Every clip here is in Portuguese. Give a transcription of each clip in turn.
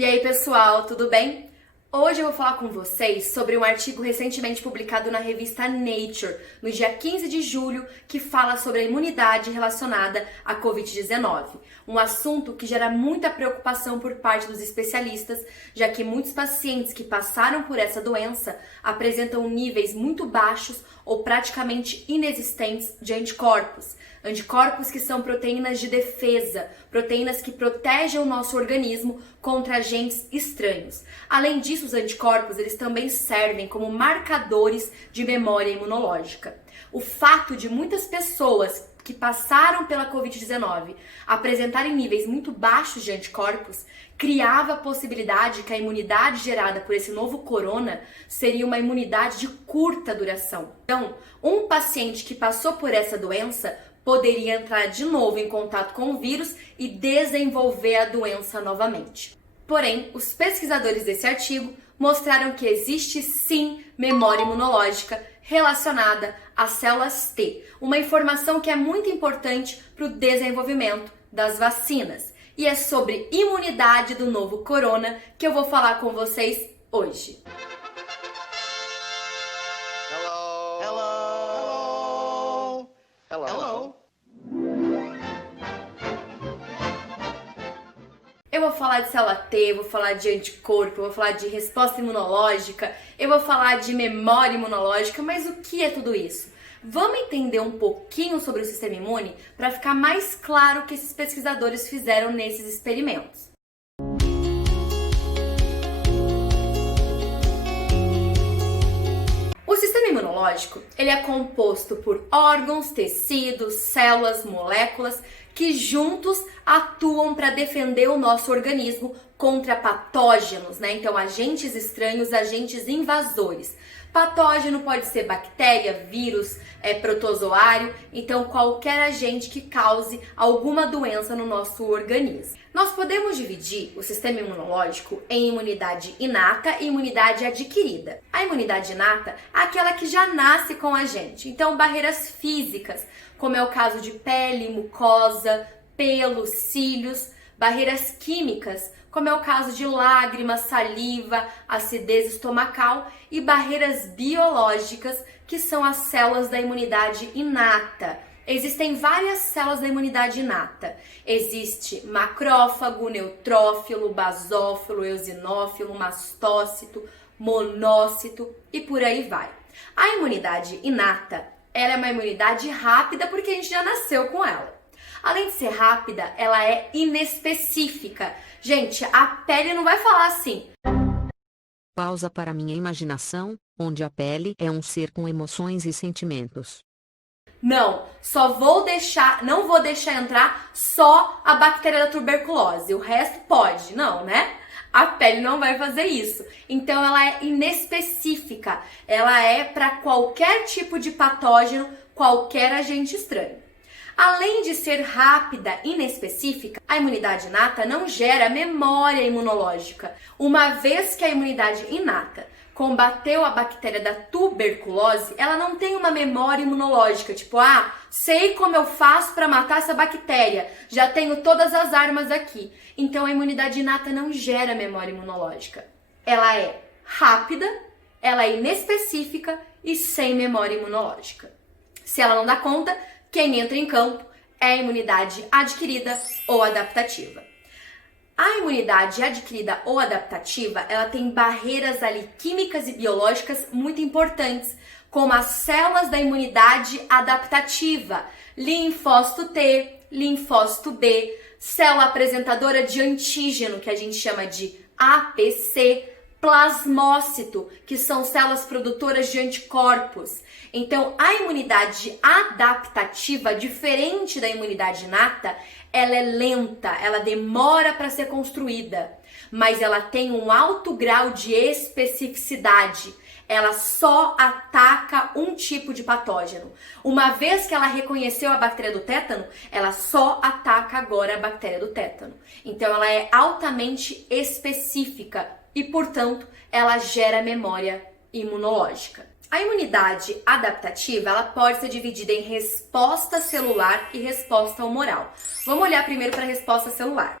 E aí, pessoal, tudo bem? Hoje eu vou falar com vocês sobre um artigo recentemente publicado na revista Nature, no dia 15 de julho, que fala sobre a imunidade relacionada à Covid-19. Um assunto que gera muita preocupação por parte dos especialistas, já que muitos pacientes que passaram por essa doença apresentam níveis muito baixos ou praticamente inexistentes de anticorpos. Anticorpos que são proteínas de defesa, proteínas que protegem o nosso organismo contra agentes estranhos. Além disso, os anticorpos eles também servem como marcadores de memória imunológica. O fato de muitas pessoas que passaram pela Covid-19 apresentarem níveis muito baixos de anticorpos criava a possibilidade que a imunidade gerada por esse novo corona seria uma imunidade de curta duração. Então, um paciente que passou por essa doença poderia entrar de novo em contato com o vírus e desenvolver a doença novamente. Porém, os pesquisadores desse artigo mostraram que existe sim memória imunológica relacionada às células T, uma informação que é muito importante para o desenvolvimento das vacinas. E é sobre imunidade do novo corona que eu vou falar com vocês hoje. Eu vou falar de célula T, vou falar de anticorpo, vou falar de resposta imunológica, eu vou falar de memória imunológica, mas o que é tudo isso? Vamos entender um pouquinho sobre o sistema imune para ficar mais claro o que esses pesquisadores fizeram nesses experimentos. O sistema imunológico, ele é composto por órgãos, tecidos, células, moléculas que juntos atuam para defender o nosso organismo contra patógenos, né? Então, agentes estranhos, agentes invasores. Patógeno pode ser bactéria, vírus, protozoário, então qualquer agente que cause alguma doença no nosso organismo. Nós podemos dividir o sistema imunológico em imunidade inata e imunidade adquirida. A imunidade inata é aquela que já nasce com a gente, então barreiras físicas, como é o caso de pele, mucosa, pelos, cílios, barreiras químicas, como é o caso de lágrimas, saliva, acidez estomacal, e barreiras biológicas, que são as células da imunidade inata. Existem várias células da imunidade inata. Existe macrófago, neutrófilo, basófilo, eosinófilo, mastócito, monócito e por aí vai. A imunidade inata, ela é uma imunidade rápida porque a gente já nasceu com ela. Além de ser rápida, ela é inespecífica. Gente, a pele não vai falar assim. Pausa para minha imaginação, onde a pele é um ser com emoções e sentimentos. Não vou deixar entrar só a bactéria da tuberculose. O resto pode, não, né? A pele não vai fazer isso. Então ela é inespecífica. Ela é para qualquer tipo de patógeno, qualquer agente estranho. Além de ser rápida e inespecífica, a imunidade inata não gera memória imunológica. Uma vez que a imunidade inata combateu a bactéria da tuberculose, ela não tem uma memória imunológica, tipo, sei como eu faço para matar essa bactéria, já tenho todas as armas aqui. Então a imunidade inata não gera memória imunológica. Ela é rápida, ela é inespecífica e sem memória imunológica. Se ela não dá conta, quem entra em campo é a imunidade adquirida ou adaptativa. A imunidade adquirida ou adaptativa, ela tem barreiras ali químicas e biológicas muito importantes, como as células da imunidade adaptativa, linfócito T, linfócito B, célula apresentadora de antígeno, que a gente chama de APC, plasmócito, que são células produtoras de anticorpos. Então, a imunidade adaptativa, diferente da imunidade inata, ela é lenta, ela demora para ser construída, mas ela tem um alto grau de especificidade. Ela só ataca um tipo de patógeno. Uma vez que ela reconheceu a bactéria do tétano, ela só ataca agora a bactéria do tétano. Então, ela é altamente específica e, portanto, ela gera memória imunológica. A imunidade adaptativa, ela pode ser dividida em resposta celular e resposta humoral. Vamos olhar primeiro para a resposta celular.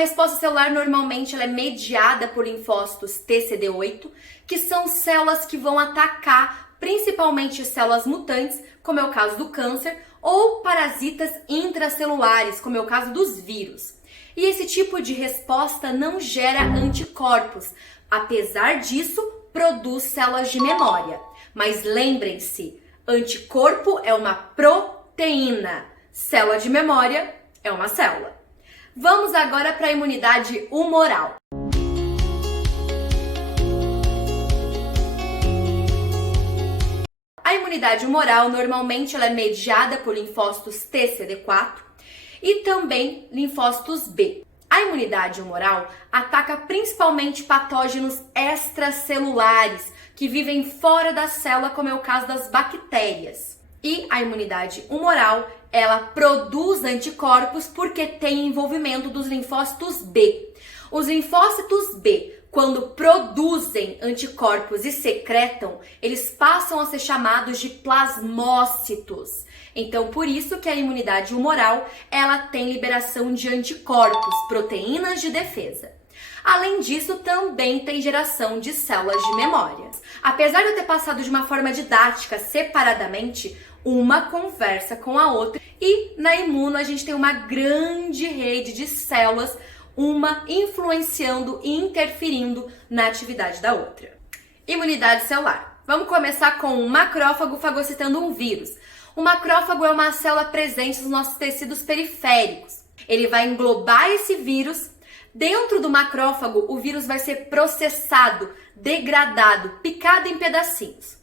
resposta celular normalmente ela é mediada por linfócitos TCD8, que são células que vão atacar principalmente células mutantes, como é o caso do câncer, ou parasitas intracelulares, como é o caso dos vírus. E esse tipo de resposta não gera anticorpos, apesar disso, produz células de memória. Mas lembrem-se, anticorpo é uma proteína, célula de memória é uma célula. Vamos agora para a imunidade humoral. A imunidade humoral normalmente ela é mediada por linfócitos TCD4 e também linfócitos B. A imunidade humoral ataca principalmente patógenos extracelulares que vivem fora da célula, como é o caso das bactérias. E a imunidade humoral, ela produz anticorpos porque tem envolvimento dos linfócitos B. Os linfócitos B, quando produzem anticorpos e secretam, eles passam a ser chamados de plasmócitos. Então, por isso que a imunidade humoral, ela tem liberação de anticorpos, proteínas de defesa. Além disso, também tem geração de células de memória. Apesar de eu ter passado de uma forma didática separadamente, uma conversa com a outra, e na imuno a gente tem uma grande rede de células, uma influenciando e interferindo na atividade da outra. Imunidade celular. Vamos começar com um macrófago fagocitando um vírus. O macrófago é uma célula presente nos nossos tecidos periféricos. Ele vai englobar esse vírus. Dentro do macrófago, o vírus vai ser processado, degradado, picado em pedacinhos.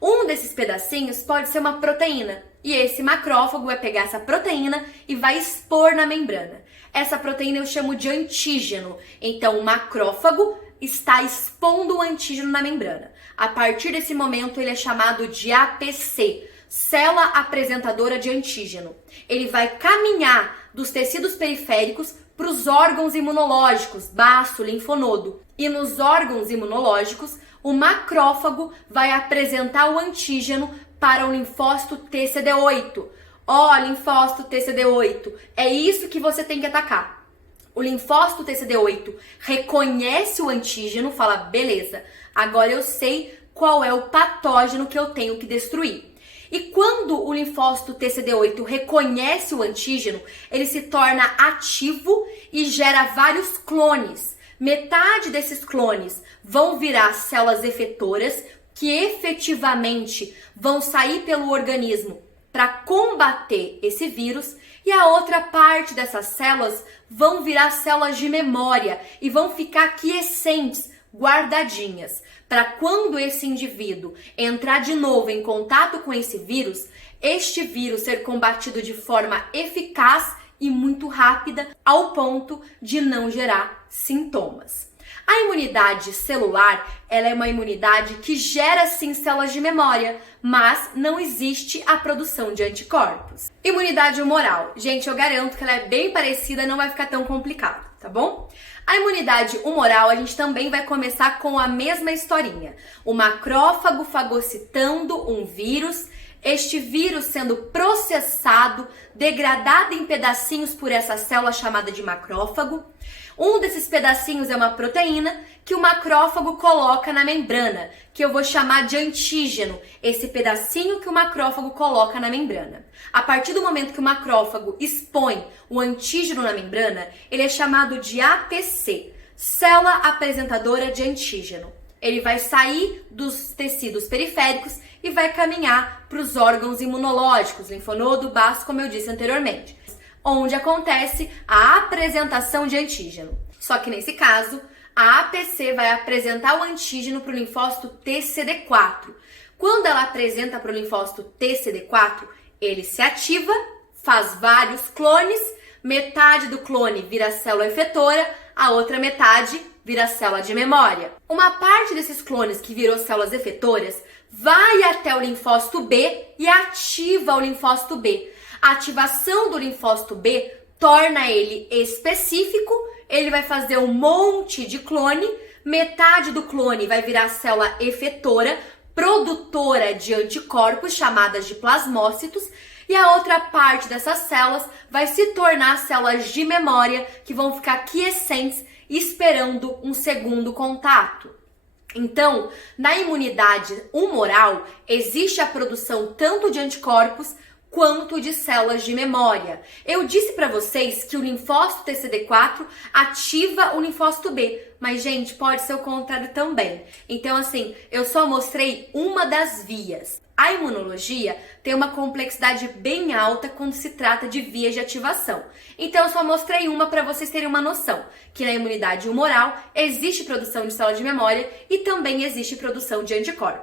Um desses pedacinhos pode ser uma proteína, e esse macrófago vai pegar essa proteína e vai expor na membrana. Essa proteína eu chamo de antígeno. Então, o macrófago está expondo o antígeno na membrana. A partir desse momento, ele é chamado de APC, célula apresentadora de antígeno. Ele vai caminhar dos tecidos periféricos para os órgãos imunológicos, baço, linfonodo. E nos órgãos imunológicos, o macrófago vai apresentar o antígeno para o linfócito TCD8. Ó, linfócito TCD8, é isso que você tem que atacar. O linfócito TCD8 reconhece o antígeno, fala, beleza, agora eu sei qual é o patógeno que eu tenho que destruir. E quando o linfócito TCD8 reconhece o antígeno, ele se torna ativo e gera vários clones. Metade desses clones vão virar células efetoras que efetivamente vão sair pelo organismo para combater esse vírus, e a outra parte dessas células vão virar células de memória e vão ficar quiescentes, guardadinhas, para quando esse indivíduo entrar de novo em contato com esse vírus, este vírus ser combatido de forma eficaz e muito rápida, ao ponto de não gerar sintomas. A imunidade celular, ela é uma imunidade que gera sim células de memória, mas não existe a produção de anticorpos. Imunidade humoral. Gente, eu garanto que ela é bem parecida, não vai ficar tão complicado, tá bom? A imunidade humoral, a gente também vai começar com a mesma historinha. O macrófago fagocitando um vírus, este vírus sendo processado, degradado em pedacinhos por essa célula chamada de macrófago. Um desses pedacinhos é uma proteína que o macrófago coloca na membrana, que eu vou chamar de antígeno, esse pedacinho que o macrófago coloca na membrana. A partir do momento que o macrófago expõe o antígeno na membrana, ele é chamado de APC, célula apresentadora de antígeno. Ele vai sair dos tecidos periféricos e vai caminhar para os órgãos imunológicos, linfonodo, baço, como eu disse anteriormente, onde acontece a apresentação de antígeno. Só que nesse caso, a APC vai apresentar o antígeno para o linfócito TCD4. Quando ela apresenta para o linfócito TCD4, ele se ativa, faz vários clones, metade do clone vira célula efetora, a outra metade vira célula de memória. Uma parte desses clones que virou células efetoras vai até o linfócito B e ativa o linfócito B. A ativação do linfócito B torna ele específico, ele vai fazer um monte de clone, metade do clone vai virar célula efetora, produtora de anticorpos, chamadas de plasmócitos, E a outra parte dessas células vai se tornar células de memória que vão ficar quiescentes esperando um segundo contato. Então, na imunidade humoral, existe a produção tanto de anticorpos quanto de células de memória. Eu disse para vocês que o linfócito TCD4 ativa o linfócito B, mas, gente, pode ser o contrário também. Então, assim, eu só mostrei uma das vias. A imunologia tem uma complexidade bem alta quando se trata de vias de ativação. Então, eu só mostrei uma para vocês terem uma noção, que na imunidade humoral existe produção de células de memória e também existe produção de anticorpos.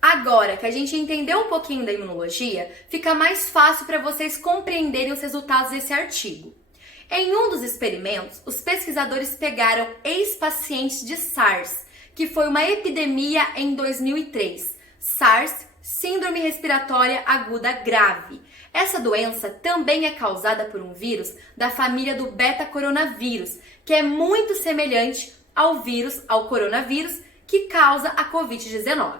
Agora que a gente entendeu um pouquinho da imunologia, fica mais fácil para vocês compreenderem os resultados desse artigo. Em um dos experimentos, os pesquisadores pegaram ex-pacientes de SARS, que foi uma epidemia em 2003. SARS, Síndrome Respiratória Aguda Grave. Essa doença também é causada por um vírus da família do beta-coronavírus, que é muito semelhante ao coronavírus que causa a Covid-19.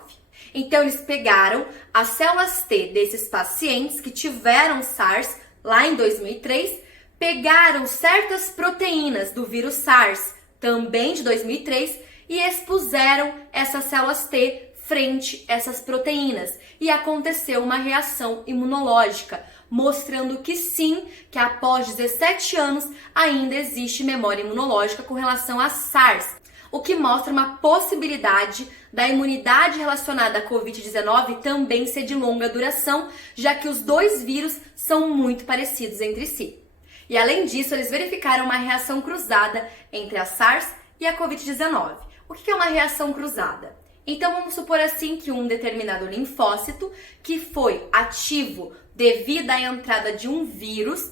Então, eles pegaram as células T desses pacientes que tiveram SARS lá em 2003, pegaram certas proteínas do vírus SARS, também de 2003, e expuseram essas células T frente a essas proteínas. E aconteceu uma reação imunológica, mostrando que sim, que após 17 anos ainda existe memória imunológica com relação a SARS. O que mostra uma possibilidade da imunidade relacionada à Covid-19 também ser de longa duração, já que os dois vírus são muito parecidos entre si. E além disso, eles verificaram uma reação cruzada entre a SARS e a Covid-19. O que é uma reação cruzada? Então vamos supor assim que um determinado linfócito que foi ativo devido à entrada de um vírus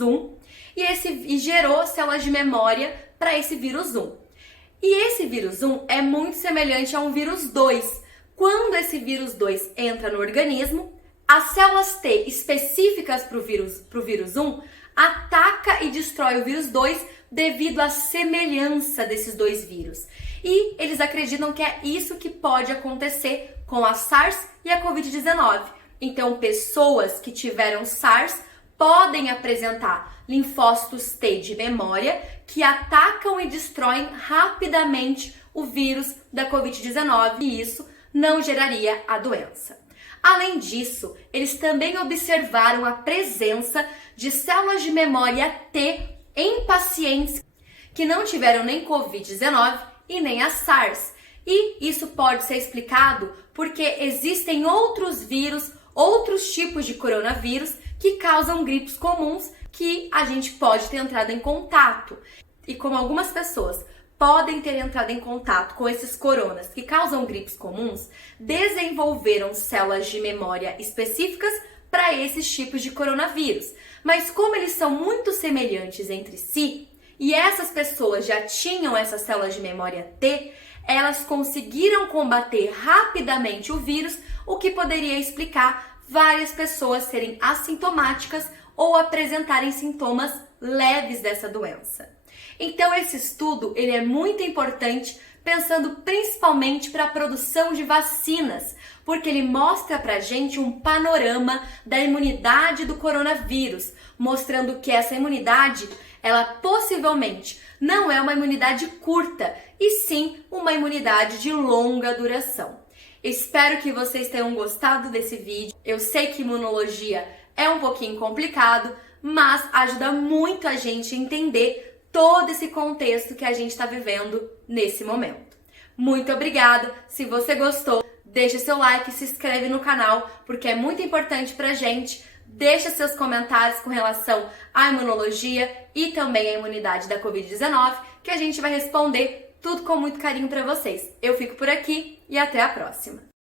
1, e gerou células de memória para esse vírus 1. E esse vírus 1 é muito semelhante a um vírus 2. Quando esse vírus 2 entra no organismo, as células T específicas para o vírus 1 ataca e destrói o vírus 2 devido à semelhança desses dois vírus. E eles acreditam que é isso que pode acontecer com a SARS e a Covid-19. Então, pessoas que tiveram SARS podem apresentar linfócitos T de memória que atacam e destroem rapidamente o vírus da Covid-19 e isso não geraria a doença. Além disso, eles também observaram a presença de células de memória T em pacientes que não tiveram nem Covid-19 e nem a SARS. E isso pode ser explicado porque existem outros vírus, outros tipos de coronavírus que causam gripes comuns que a gente pode ter entrado em contato. E como algumas pessoas podem ter entrado em contato com esses coronas que causam gripes comuns, desenvolveram células de memória específicas para esses tipos de coronavírus. Mas como eles são muito semelhantes entre si, e essas pessoas já tinham essas células de memória T, elas conseguiram combater rapidamente o vírus, o que poderia explicar várias pessoas serem assintomáticas ou apresentarem sintomas leves dessa doença. Então esse estudo ele é muito importante pensando principalmente para a produção de vacinas, porque ele mostra pra gente um panorama da imunidade do coronavírus, mostrando que essa imunidade, ela possivelmente não é uma imunidade curta, e sim uma imunidade de longa duração. Espero que vocês tenham gostado desse vídeo. Eu sei que imunologia é um pouquinho complicado, mas ajuda muito a gente a entender todo esse contexto que a gente está vivendo nesse momento. Muito obrigada! Se você gostou, deixa seu like e se inscreve no canal, porque é muito importante pra gente. Deixa seus comentários com relação à imunologia e também à imunidade da Covid-19, que a gente vai responder tudo com muito carinho para vocês. Eu fico por aqui e até a próxima!